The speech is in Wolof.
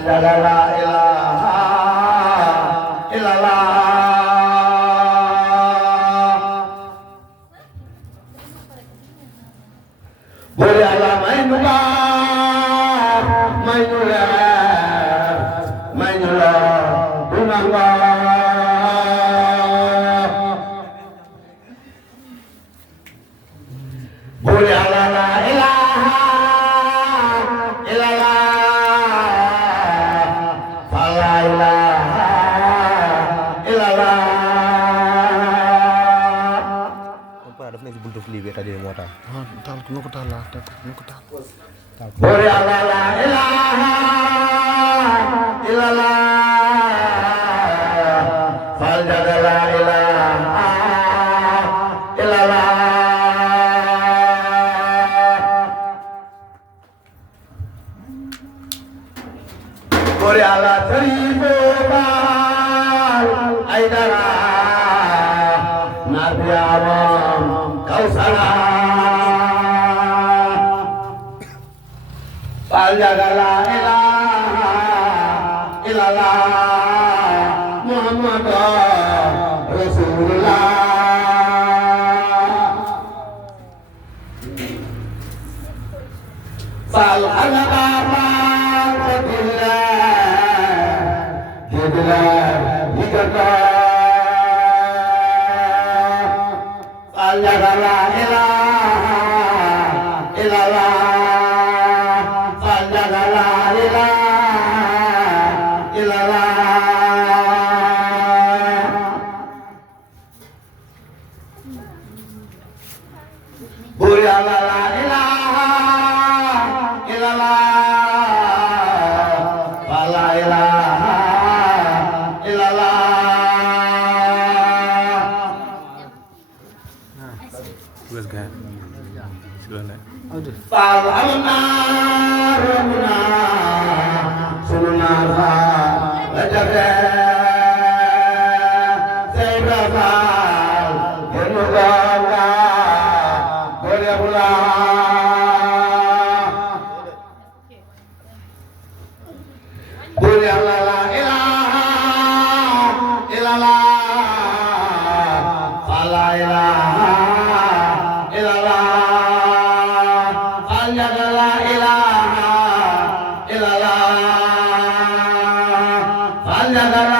la ilaha illallah buri Allah mainula bunanga buri Allah la ilaha illallah la ilaha illallah daf nekk buntu lii bi tadi moo tax taal ko nu ko taal laa nu ko taal buri Allah la ilaha illallah fal jaga la ilaha illallah buri Allah teribo bal aidara nabiyaram kausala fal jaga la ilaha illallah Muhammadur Rasulullah fal alaba la